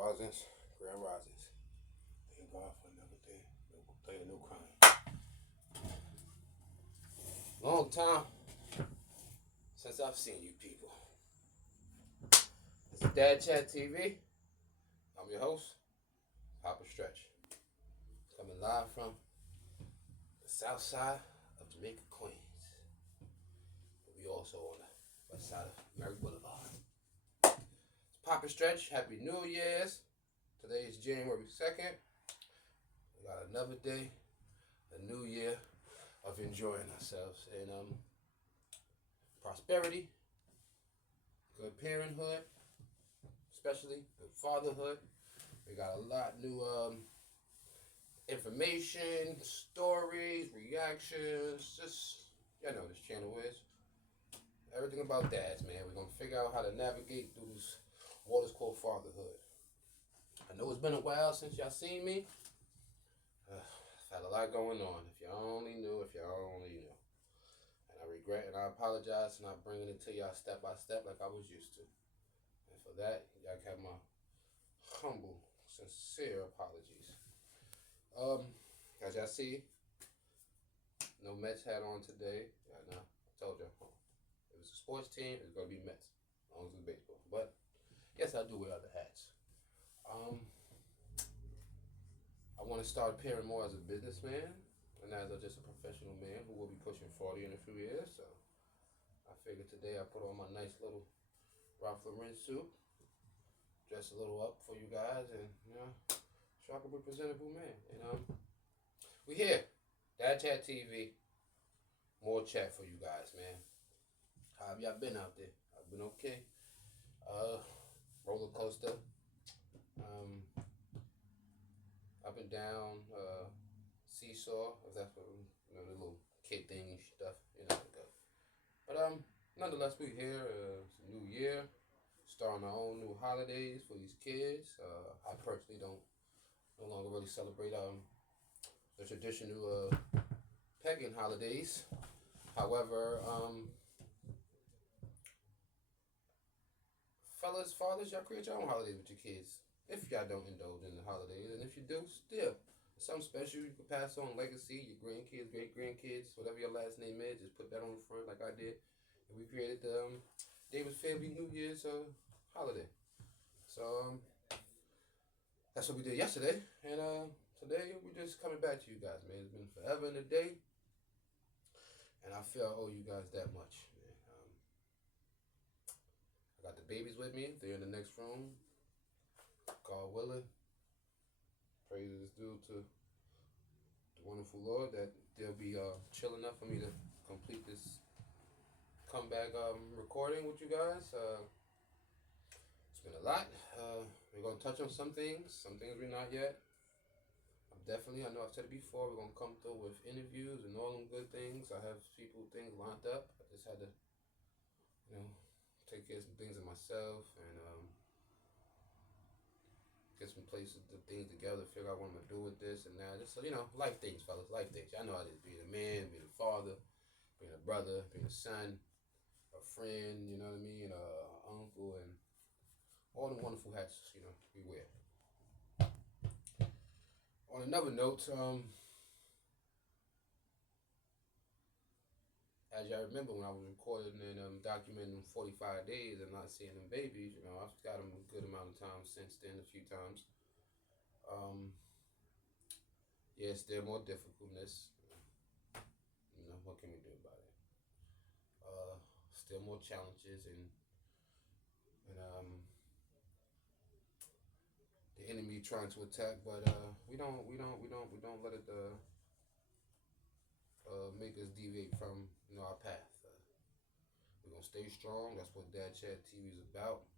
Risings, Grand Risings. Thank God for another day. No day, no crime. Long time since I've seen you people. This is Dad Chat TV. I'm your host, Papa Stretch. Coming live from the south side of Jamaica, Queens. We also on the west side of Merrick Boulevard. It's Papa Stretch. Happy New Year's. Today is January 2nd. We got another day, a new year of enjoying ourselves and prosperity, good parenthood, especially good fatherhood. We got a lot new information, stories, reactions. Just you know this channel is everything about dads, man. We're gonna figure out how to navigate through this waters called fatherhood. I know it's been a while since y'all seen me. I've had a lot going on. If y'all only knew, And I regret and I apologize for not bringing it to y'all step by step like I was used to. And for that, y'all have my humble, sincere apologies. As y'all see, no Mets hat on today. I know, I told y'all. If it's a sports team, it's going to be Mets. As long as it's baseball. But, yes, I do wear other hats. I want to start appearing more as a businessman and as just a professional man who will be pushing 40 in a few years. So I figured today I put on my nice little Ralph Lauren suit, dress a little up for you guys, and so I can be a presentable man. We here, Dad Chat TV. More chat for you guys, man. How have y'all been out there? I've been okay. Roller coaster. Up and down, seesaw, if that's what the little kid thing stuff, how it goes. But nonetheless, we're here. It's a new year, starting our own new holidays for these kids. I personally no longer really celebrate the traditional pagan holidays. However, fellas, fathers, y'all create your own holidays with your kids. If y'all don't indulge in the holidays, and if you do, still, something special you can pass on, legacy, your grandkids, great-grandkids, whatever your last name is, just put that on the front like I did. And we created the David's Family New Year's holiday. So, that's what we did yesterday. And today, we're just coming back to you guys, man. It's been forever and a day. And I feel I owe you guys that much, man. I got the babies with me. They're in the next room. God willing, praise is due to the wonderful Lord that they'll be chill enough for me to complete this comeback recording with you guys. It's been a lot. We're going to touch on some things we're not yet. I know I've said it before, we're going to come through with interviews and all them good things. I have things lined up. I just had to, take care of some things in myself and get some places, the things together, figure out what I'm going to do with this and that. Just, life things, fellas, life things. I know how it is, being a man, being a father, being a brother, being a son, a friend, you know what I mean, uncle, and all the wonderful hats, we wear. On another note, as y'all remember when I was recording and documenting 45 days and not seeing them babies, I've got them a good amount of time since then, a few times. Yes, they're more difficultness. What can we do about it? Still more challenges and the enemy trying to attack, but we don't let it make us deviate from our path. We're gonna stay strong. That's what Dad Chat TV is about.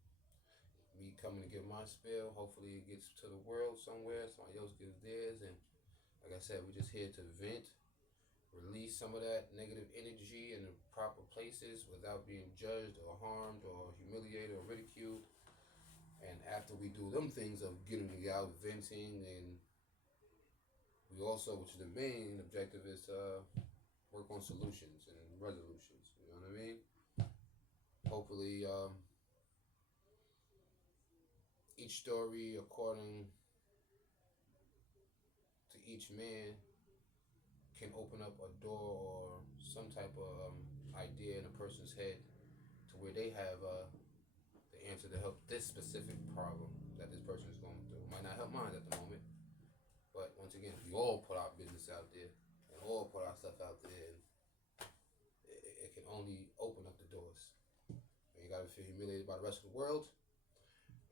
Me coming to give my spill. Hopefully it gets to the world somewhere. Somebody else gives theirs. And like I said, we're just here to vent, release some of that negative energy in the proper places without being judged or harmed or humiliated or ridiculed. And after we do them things of getting it out, venting, and we also, which is the main objective, is work on solutions and resolutions. You know what I mean? Hopefully, each story, according to each man, can open up a door or some type of idea in a person's head to where they have the answer to help this specific problem that this person is going through. It might not help mine at the moment, but once again, we all put our business out there and all put our stuff out there, and it can only open up the doors. And you gotta feel humiliated by the rest of the world,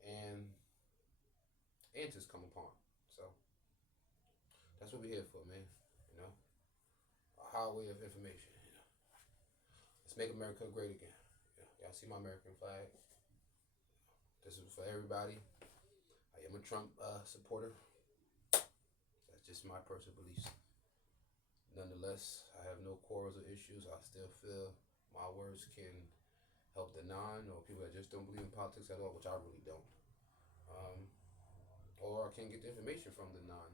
and answers come upon. So that's what we're here for, man. You know, a highway of information. You know, let's make America great again. Y'all see my American flag? This is for everybody. I am a Trump supporter. That's just my personal beliefs. Nonetheless, I have no quarrels or issues. I still feel my words can help the non or people that just don't believe in politics at all, which I really don't. Or I can get the information from the non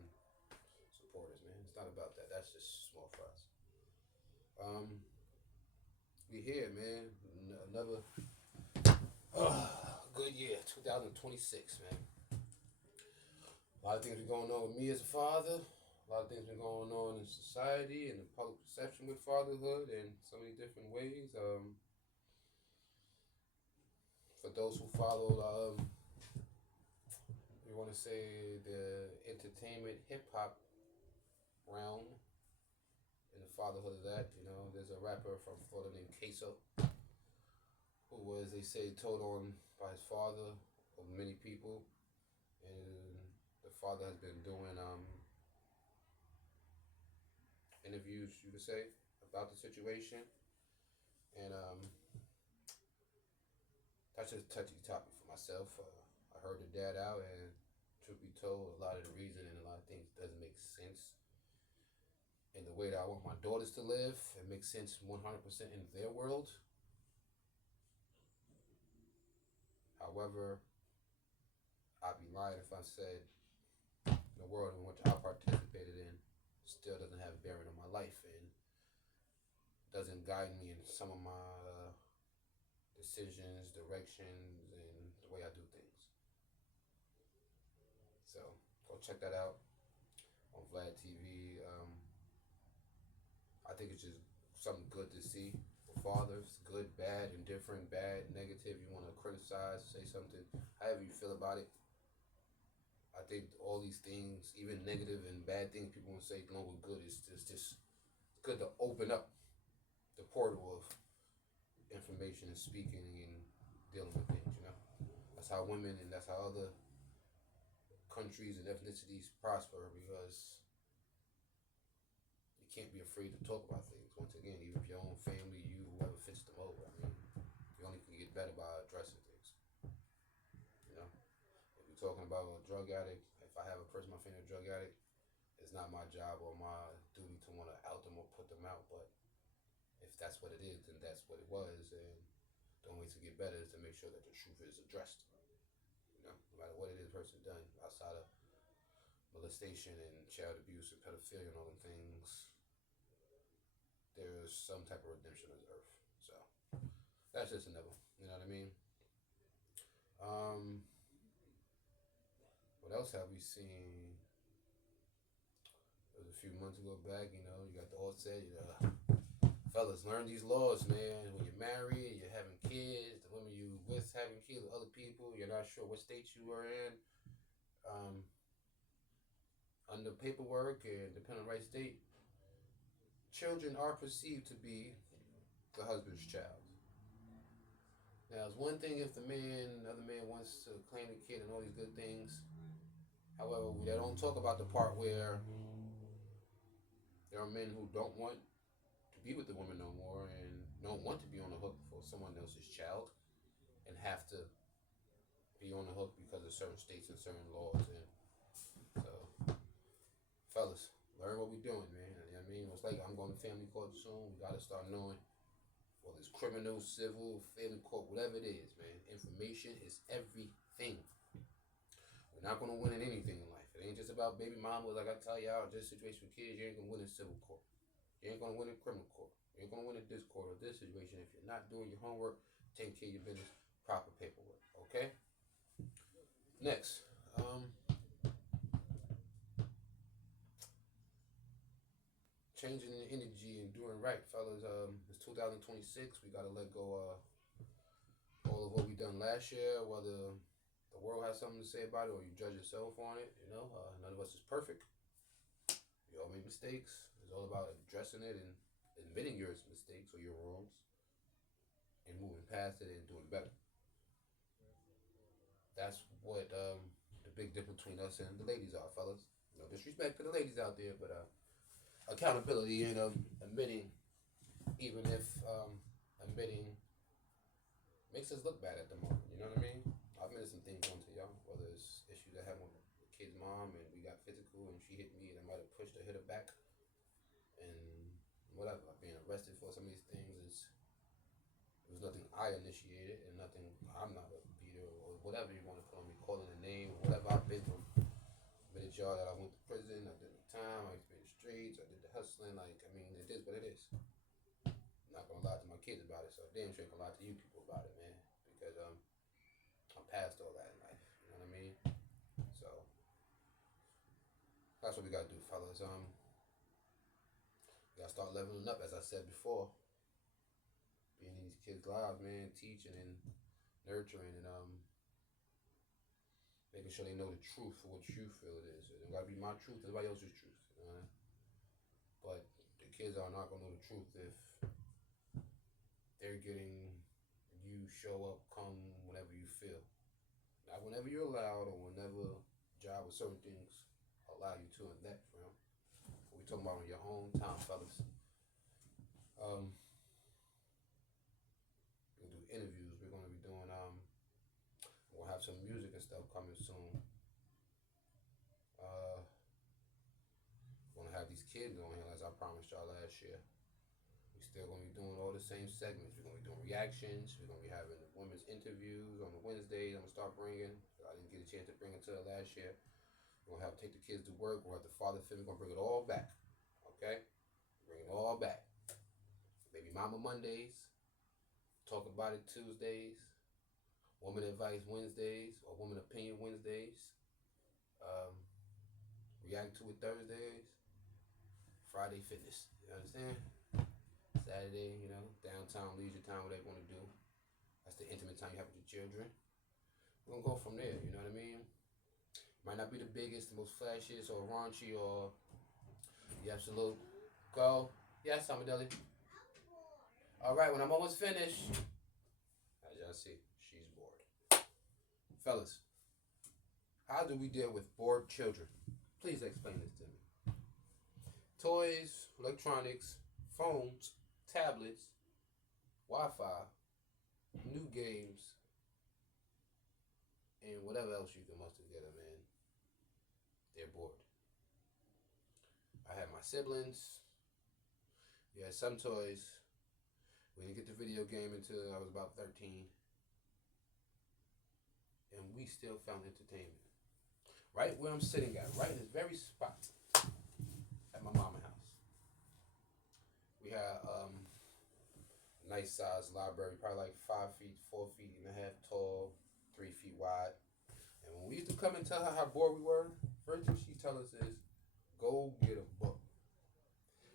supporters, man. It's not about that. That's just small for us. We here, man. Another good year, 2026, man. A lot of things been going on with me as a father. A lot of things been going on in society and the public perception with fatherhood in so many different ways. For those who follow, we want to say the entertainment hip hop realm and the fatherhood of that. You know, there's a rapper from Florida named Queso who was, they say, told on by his father of many people, and the father has been doing interviews, you could say, about the situation, and that's just a touchy topic for myself. I heard the dad out, and truth be told, a lot of the reason and a lot of things doesn't make sense in the way that I want my daughters to live. It makes sense 100% in their world. However, I'd be lying if I said the world in which I participated in still doesn't have bearing on my life and doesn't guide me in some of my decisions, directions, and the way I do things. So go check that out on Vlad TV. I think it's just something good to see for fathers, good, bad, indifferent, bad, negative. You want to criticize, say something, however you feel about it. I think all these things, even negative and bad things, people want to say along with good. It's just good to open up the portal of information and speaking and dealing with things. You know, that's how women and that's how other countries and ethnicities prosper, because you can't be afraid to talk about things. Once again, even if your own family, you, whoever fits the mold. I mean, you only can get better by addressing things. You know, if you're talking about a drug addict, if I have a person, my family, a drug addict, it's not my job or my duty to want to out them or put them out. But if that's what it is, then that's what it was. And the only way to get better is to make sure that the truth is addressed. You know, no matter what it is a person done outside of molestation and child abuse and pedophilia and all them things, there's some type of redemption on this earth. So that's just another one. You know what I mean? What else have we seen? It was a few months ago back, you know, you got the all said, fellas, learn these laws, man. When you're married, you're having kids, the women you with having kids with other people, you're not sure what state you are in. Under paperwork and depending on the right state, children are perceived to be the husband's child. Now, it's one thing if the other man wants to claim the kid and all these good things. However, they don't talk about the part where there are men who don't want to be with the woman no more and don't want to be on the hook for someone else's child and have to be on the hook because of certain states and certain laws. And so, fellas, learn what we're doing, man. You know what I mean? It's like I'm going to family court soon. We got to start knowing whether it's criminal, civil, family court, whatever it is, man. Information is everything. We're not going to win in anything in life. It ain't just about baby mama. Like I tell y'all, just situation with kids, you ain't going to win in civil court. You ain't going to win in criminal court. You ain't going to win in this court or this situation if you're not doing your homework, taking care of your business, proper paperwork, okay? Next, changing the energy and doing right, fellas. It's 2026. We gotta let go all of what we done last year. Whether the world has something to say about it or you judge yourself on it, none of us is perfect. We all make mistakes. It's all about addressing it and admitting your mistakes or your wrongs and moving past it and doing better. That's what the big difference between us and the ladies are, fellas. No disrespect to the ladies out there, but accountability and admitting, even if admitting makes us look bad at the moment. You know what I mean? I've admitted some things onto y'all, whether it's issues I had with the kid's mom and we got physical and she hit me and I might have pushed her, hit her back, and whatever. Like being arrested for some of these things it was nothing I initiated and nothing. I'm not a beater or whatever you want to call me, calling a name or whatever I've been through. Admitted y'all that I went to prison, I did the time, I used to be in the streets, I did the hustling. Like, I mean, it is what it is. I'm not gonna lie to my kids about it, so I damn sure can lie to you people about it, man. Because I'm past all that in life. You know what I mean? So that's what we gotta do, fellas. We gotta start leveling up, as I said before. Being in these kids' lives, man, teaching and nurturing and making sure they know the truth for what you feel it is. It don't gotta be my truth, everybody else's truth. You know? But the kids are not gonna know the truth if they're getting you show up, come whenever you feel. Not whenever you're allowed or whenever job or certain things allow you to in that realm. What we talking about on your own time, fellas. Um, we're gonna do interviews. We're gonna be doing we'll have some music and stuff coming soon. Uh, we're gonna have these kids on here as I promised y'all last year. We still gonna be doing all the same segments. We're gonna be doing reactions. We're gonna be having women's interviews on the Wednesdays. I'm gonna start bringing. I didn't get a chance to bring it to last year. We're gonna have to take the kids to work. We'll have the father film. We're gonna bring it all back. Okay, bring it all back. Baby Mama Mondays. Talk about it Tuesdays. Woman Advice Wednesdays or Woman Opinion Wednesdays. Um, React to it Thursdays. Friday Fitness. You understand? Saturday, downtime, leisure time, whatever you want to do. That's the intimate time you have with your children. We're gonna go from there. You know what I mean? Might not be the biggest, the most flashiest, or raunchy, or the absolute. Go. Yes, Amadeli. All right, when I'm almost finished, as y'all see, she's bored. Fellas, how do we deal with bored children? Please explain this to me. Toys, electronics, phones, tablets, Wi-Fi, new games, and whatever else you can muster together, man. They're bored. I had my siblings. We had some toys. We didn't get the video game until I was about 13. And we still found entertainment. Right where I'm sitting at, right in this very spot at my mama's house. We had a nice sized library, probably like 5 feet, 4 feet and a half tall, 3 feet wide. And when we used to come and tell her how bored we were, first thing she'd tell us is, go get a book.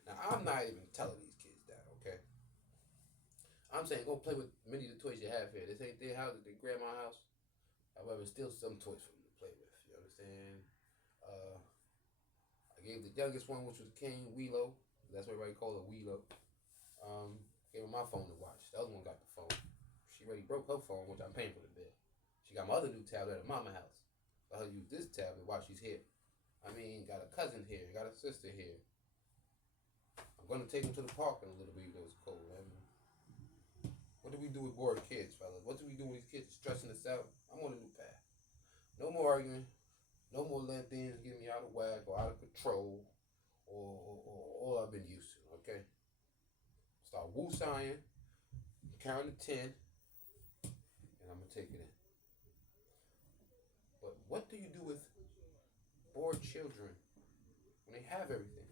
Now, I'm not even telling these kids that, okay? I'm saying go play with many of the toys you have here. This ain't their house, it's their grandma's house. However, still some toys for them to play with. You understand? I gave the youngest one, which was King Wheelo. That's what everybody call it, Wheelo. Gave her my phone to watch. The other one got the phone. She already broke her phone, which I'm paying for the bill. She got my other new tablet at mama's house. Let her use this tablet while she's here. I mean, got a cousin here, got a sister here. I'm gonna take them to the park in a little bit. It was cold. I mean, what do we do with bored kids, fellas? What do we do when these kids are stressing us out? I'm on a new path. No more arguing. No more letting things get me out of whack or out of control or all I've been used to, okay? Start woo-sighing, count to 10, and I'm going to take it in. But what do you do with bored children when they have everything?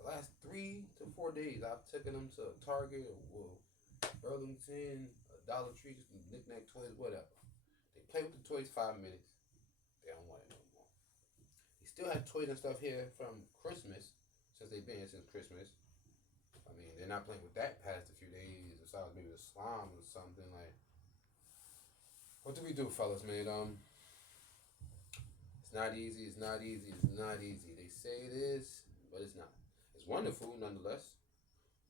The last 3 to 4 days, I've taken them to Target or Burlington, Dollar Tree, just knick-knack toys, whatever. They play with the toys 5 minutes. They don't want it no more. They still have toys and stuff here from Christmas, since they've been here since Christmas. I mean, they're not playing with that past a few days, besides maybe the slime or something. Like, what do we do, fellas, man? It's not easy. It's not easy. It's not easy. They say it is, but it's not. It's wonderful, nonetheless,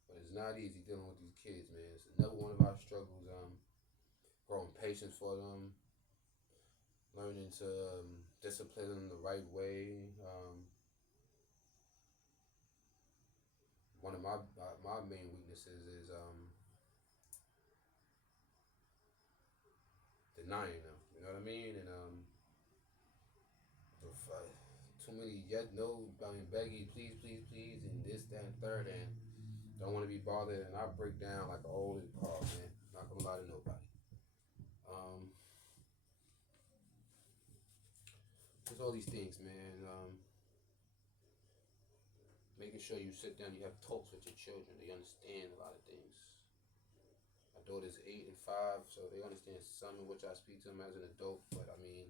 but it's not easy dealing with these kids, man. It's another one of our struggles. Growing patience for them, learning to discipline them the right way. One of my main weaknesses is denying them. You know what I mean? And too many yes, no, I mean, beggy, please, please, please, and this, that, and third, and don't want to be bothered, and I break down like an old car, man. Not gonna lie to nobody. Um, there's all these things, man. Making sure you sit down, you have talks with your children. They understand a lot of things. My daughter's 8 and 5, so they understand some of which I speak to them as an adult. But I mean,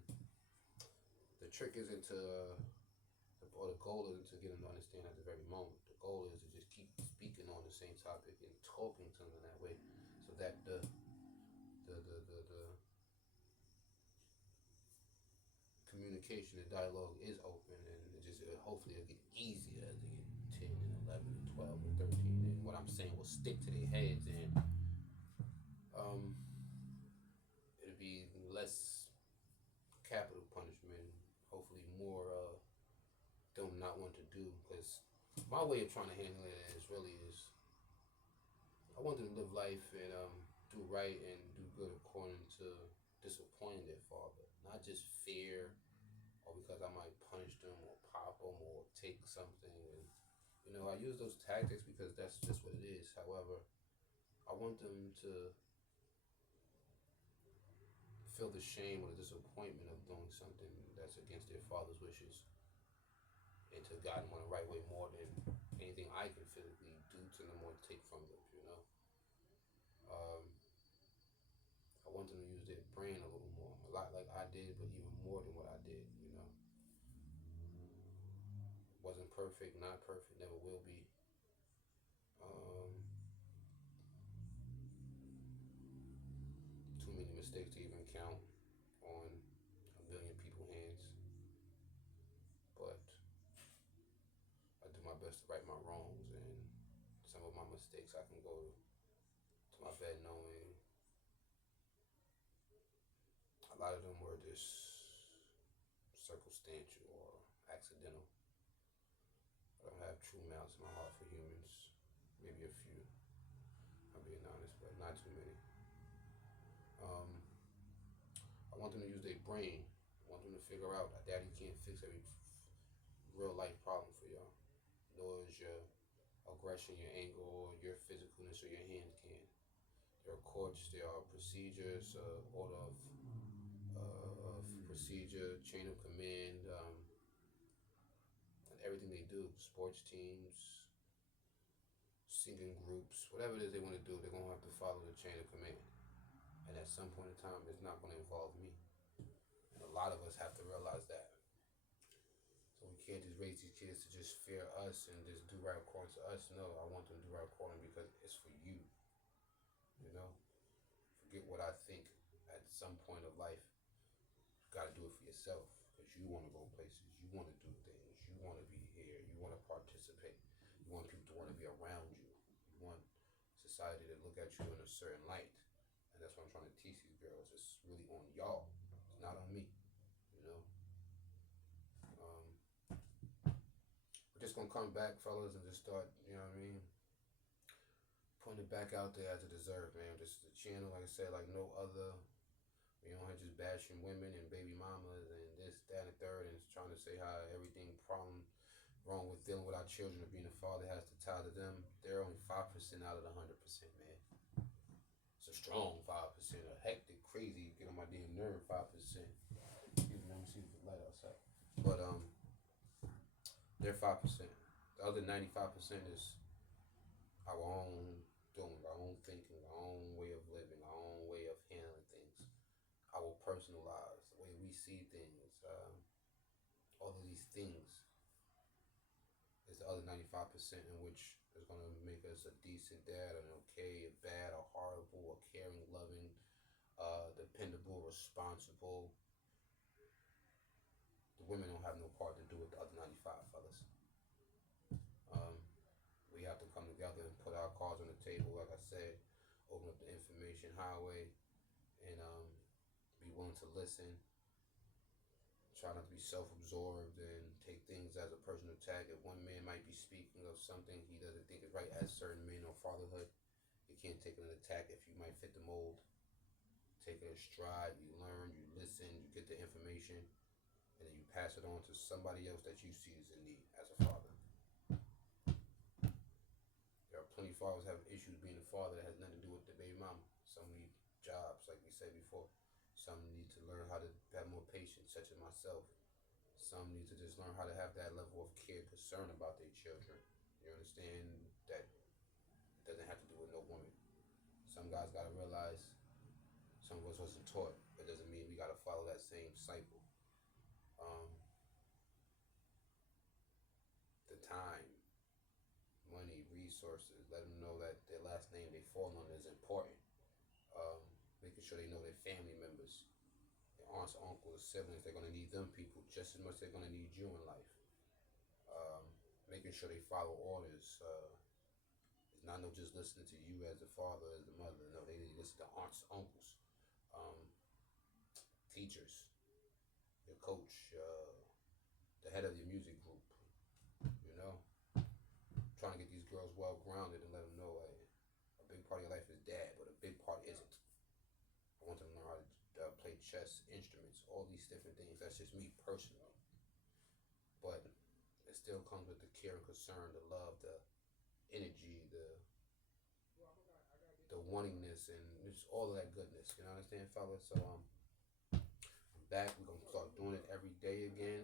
the trick isn't to, or the goal isn't to get them to understand at the very moment. The goal is to just keep speaking on the same topic and talking to them in that way, so that the communication and dialogue is open, and hopefully it'll get easier as they get 10 and 11 and 12 and 13, and what I'm saying will stick to their heads, and um, it'll be less capital punishment, hopefully more them not want to do, because my way of trying to handle it is I want them to live life and do right and do good according to disappointing their father, not just fear or because I might punch them or pop them or take something. And I use those tactics because that's just what it is. However, I want them to feel the shame or the disappointment of doing something that's against their father's wishes, and to guide them on the right way more than anything I can physically do to them or take from them. Um, I want them to use their brain a little more, a lot like I did, but even more than what I did. Wasn't perfect, not perfect, never will be. Um, Too many mistakes to even count on a million people's hands. But I do my best to right my wrongs, and some of my mistakes I can go to my bed knowing a lot of them were just circumstantial or accidental. I don't have true malice in my heart for humans. Maybe a few, I'm being honest, but not too many. Um, I want them to use their brain. I want them to figure out that daddy can't fix every real life problem for y'all. Nor is your aggression, your anger, or your physicalness, or your hands can. There are courts, there are procedures, order of procedure, chain of command, and everything they do. Sports teams, singing groups, whatever it is they want to do, they're going to have to follow the chain of command. And at some point in time, it's not going to involve me. And a lot of us have to realize that. So we can't just raise these kids to just fear us and just do right according to us. No, I want them to do right according because it's for you. Forget what I think at some point of life. You got to do it for yourself because you want to go places. You want to do things. You want to be here. You want to participate. You want people to want to be around you. You want society to look at you in a certain light. And that's what I'm trying to teach these girls. It's really on y'all. It's not on me. We're just going to come back, fellas, and just start, putting it back out there as it deserves, man. Just the channel, like I said, like no other. We don't have just bashing women and baby mamas and this, that, and third, and trying to say how everything wrong with dealing with our children or being a father has to tie to them. They're only 5% out of the 100%, man. It's a strong 5%, a hectic, crazy, get on my damn nerve 5%. Excuse me, let me see if the light outside. But they're 5%. The other 95% is our own doing, our own thinking, our own way of living, our own way of handling things, our personal the other 95% in which is going to make us a decent dad, an okay, a bad, a horrible, a caring, loving, dependable, responsible. The women don't have no part to do with the other 95, fellas. Um, we have to come together and put our cards on the table, like I said, open up the information highway, and be willing to listen. Try not to be self-absorbed and take things as a personal attack. If one man might be speaking of something he doesn't think is right as certain men or fatherhood, you can't take an attack if you might fit the mold. Take it in stride, you learn, you listen, you get the information, and then you pass it on to somebody else that you see is in need as a father. There are plenty of fathers having issues being a father that has nothing to do with the baby mama. Some need jobs, like we said before. Some need to learn how to have more patience, such as myself. Some need to just learn how to have that level of care, concern about their children. You understand that it doesn't have to do with no woman. Some guys got to realize some of us wasn't taught. It doesn't mean we got to follow that same cycle. The time, money, resources, let them know that their last name they fall on is important. Making sure they know their family members, their aunts, uncles, siblings, they're going to need them people just as much as they're going to need you in life. Making sure they follow orders. It's not no just listening to you as the father, as the mother. No, they listen to aunts, uncles, teachers, your coach, the head of your music group. You know, trying to get these girls well grounded and let them know like, a big part of your life is dad, but a big part isn't. I want them to learn how to play chess, instruments, all these different things. That's just me personally. But it still comes with the care and concern, the love, the energy, the wantingness, and just all of that goodness. You know what I'm saying, fellas? So I'm back. We're gonna start doing it every day again.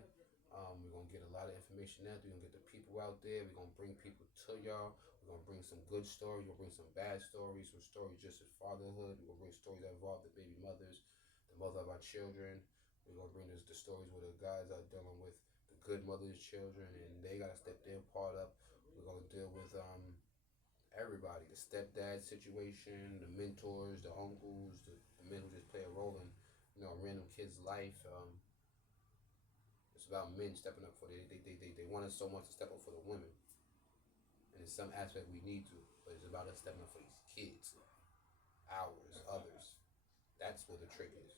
We're gonna get a lot of information out. We're gonna get the people out there. We're gonna bring people to y'all. We're gonna bring some good stories. We're gonna bring some bad stories, some stories just as fatherhood. We're gonna bring stories that involve the baby mothers, the mother of our children. We're gonna bring the stories where the guys are dealing with the good mother's children, and they gotta step their part up. We're gonna deal with everybody, the stepdad situation, the mentors, the uncles, the men who just play a role in, a random kid's life. It's about men stepping up for they want us so much to step up for the women. And in some aspect we need to, but it's about us stepping up for these kids, ours, others. That's where the trick is.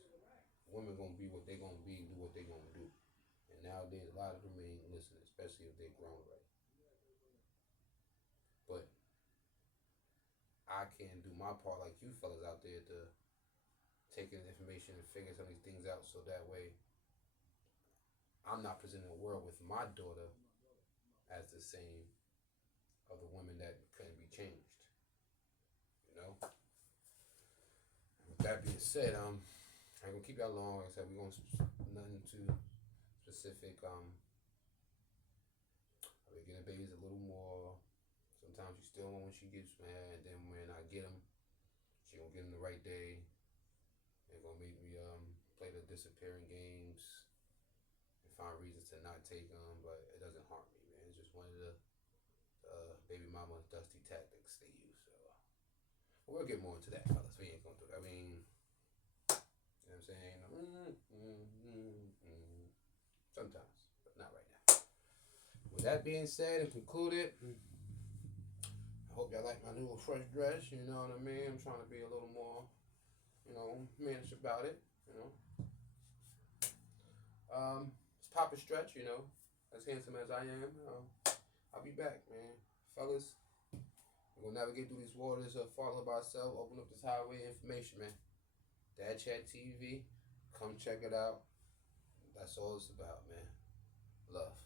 Women gonna be what they gonna be, do what they gonna do. And nowadays a lot of them ain't listening, especially if they grown right. But I can do my part like you fellas out there to take in information and figure some of these things out so that way I'm not presenting a world with my daughter as the same of the women that couldn't be changed. You know? With that being said, I ain't gonna keep y'all long. Like I said, we're gonna nothing too specific. I've been getting babies a little more. Sometimes she still want when she gets mad, and then when I get them, she gonna get them the right day. They're gonna make me play the disappearing games and find reasons to not take them, but it doesn't harm me, man. It's just one of the baby mama dusty tactics they use. So we'll get more into that, fellas. We ain't gonna do that. I mean, you know what I'm saying? Sometimes, but not right now. With that being said and concluded, I hope y'all like my new fresh dress. You know what I mean? I'm trying to be a little more, mannish about it. It's Papa Stretch. As handsome as I am. I'll be back, man. Fellas, we're gonna navigate through these waters of follow by ourselves, open up this highway information, man. Dad Chat TV. Come check it out. That's all it's about, man. Love.